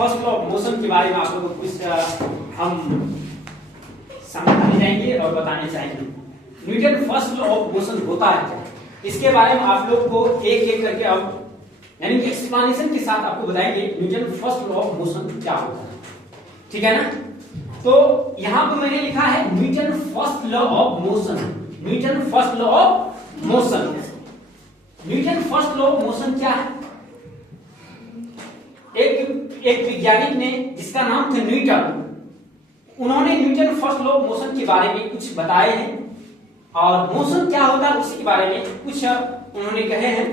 First law of motion के बारे में आप लोगों को कुछ हम समझाने जाएंगे और बताने चाहेंगे। Newton first law of motion होता है क्या, इसके बारे में आप लोग को एक एक करके अब यानी कि एक्सप्लेनेशन के साथ आपको बताएंगे Newton first law of motion क्या होता है, ठीक है ना। तो यहां पर मैंने लिखा है Newton first law of motion. Newton first law of motion, Newton first law of motion क्या है? एक वैज्ञानिक ने जिसका नाम था न्यूटन, उन्होंने Newton first law of motion के बारे में कुछ बताए हैं और मोशन क्या होता है उसी के बारे में कुछ उन्होंने कहे हैं।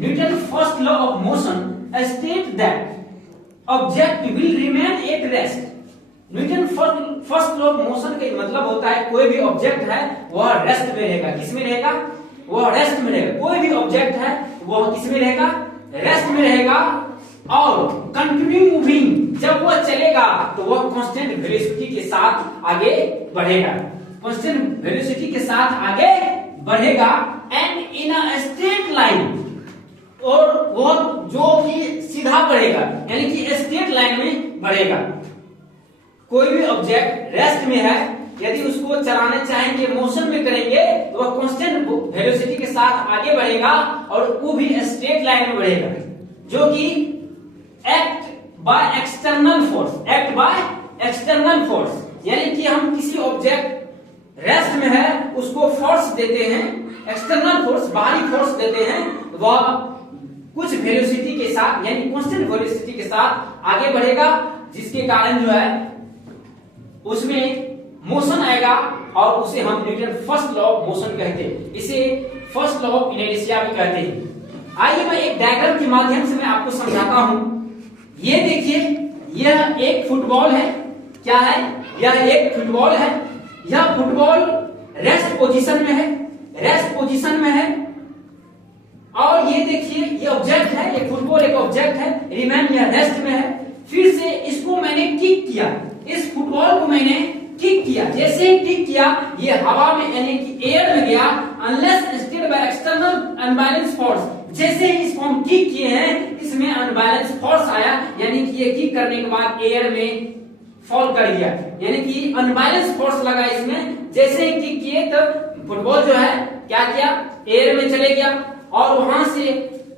Newton first law of motion state that object will remain at rest. Newton first law of motion का मतलब होता है कोई भी ऑब्जेक्ट है वह रेस्ट में रहेगा। किसमें रहेगा? वह रेस्ट में रहेगा। कोई भी ऑब्जेक्ट है वह किसमें रहेगा? रेस्ट में रहेगा। और कंटिन्यू मूविंग, जब वह चलेगा तो वह कांस्टेंट वेलोसिटी के साथ आगे बढ़ेगा। कांस्टेंट वेलोसिटी के साथ आगे बढ़ेगा and in a straight line, और वह जो कि सीधा बढ़ेगा यानी कि स्ट्रेट लाइन में बढ़ेगा। कोई भी ऑब्जेक्ट रेस्ट में है, यदि उसको चलाने चाहेंगे मोशन में करेंगे तो वह कांस्टेंट वेलोसिटी के साथ आगे बढ़ेगा और वो भी स्ट्रेट लाइन में बढ़ेगा, जो कि act by external force. Act by external force यानी कि हम किसी ऑब्जेक्ट रेस्ट में है उसको फोर्स देते हैं, एक्सटर्नल फोर्स बाहरी फोर्स देते हैं, वह कुछ वेलोसिटी के साथ यानी कांस्टेंट वेलोसिटी के साथ आगे बढ़ेगा, जिसके कारण जो है उसमें मोशन आएगा और उसे हम Newton first law of motion कहते हैं। इसे फर्स्ट लॉ ऑफ इनर्शिया भी कहते हैं। आइए मैं एक डायग्राम के माध्यम से मैं आपको समझाता हूं। ये देखिए, यह एक फुटबॉल है। क्या है? यह एक फुटबॉल है। यह फुटबॉल रेस्ट पोजीशन में है, रेस्ट पोजीशन में है। और ये देखिए ये ऑब्जेक्ट है, ये फुटबॉल एक ऑब्जेक्ट है, रिमेन यह रेस्ट में है। फिर से इसको मैंने किक किया, इस फुटबॉल को मैंने किक किया। जैसे ही किक किया ये हवा में यानी कि एयर में गया, unless stayed by external unbalance force. जैसे ही इसको हम किक किए हैं इसमें अनबैलेंस फोर्स आया, यानी कि ये किक करने के बाद एयर में फॉल कर गया, यानी कि अनबैलेंस फोर्स लगा इसमें। जैसे ही किक किए तो फुटबॉल जो है क्या किया? एयर में चले गया और वहां से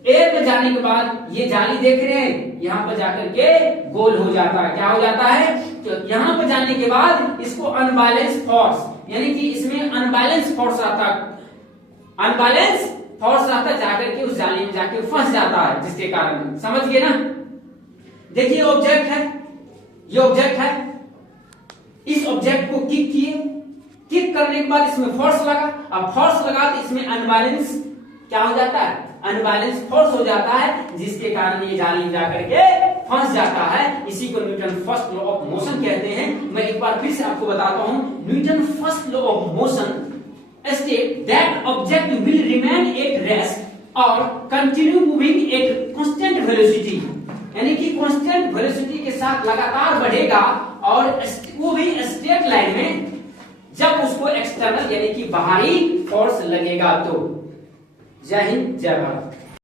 एयर में जाने के बाद ये जाली देख रहे हैं, यहाँ पर जाकर के गोल हो जाता है। क्या हो जाता है? तो यहाँ पर जाने के बाद इसको अनबैलेंस फोर्स यानी कि इसमें अनबैलेंस फोर्स आता, अनबैलेंस फोर्स आता जाकर के उस जाली में जाके फंस जाता है, जिसके कारण समझ गए ना। देखिए ऑब्जेक्ट है, ये ऑब्जेक्ट है, इस ऑब्जेक्ट को किक किए, किक करने के बाद इसमें फोर्स लगा। अब फोर्स लगा तो इसमें अनबैलेंस क्या हो जाता है? अनबैलेंस फोर्स हो जाता है, जिसके कारण ये जाली में जाकर के फंस जाता है। इसी को Newton first law of motion कहते हैं। मैं एक बार फिर से आपको बताता हूं। Newton first law of motion state that object will remain at rest और continue moving at constant velocity, यानी कि कांस्टेंट वेलोसिटी के साथ लगातार बढ़ेगा और वो भी स्ट्रेट लाइन में, जब उसको एक्सटर्नल यानी कि बाहरी फोर्स लगेगा तो। जय हिंद, जय भारत।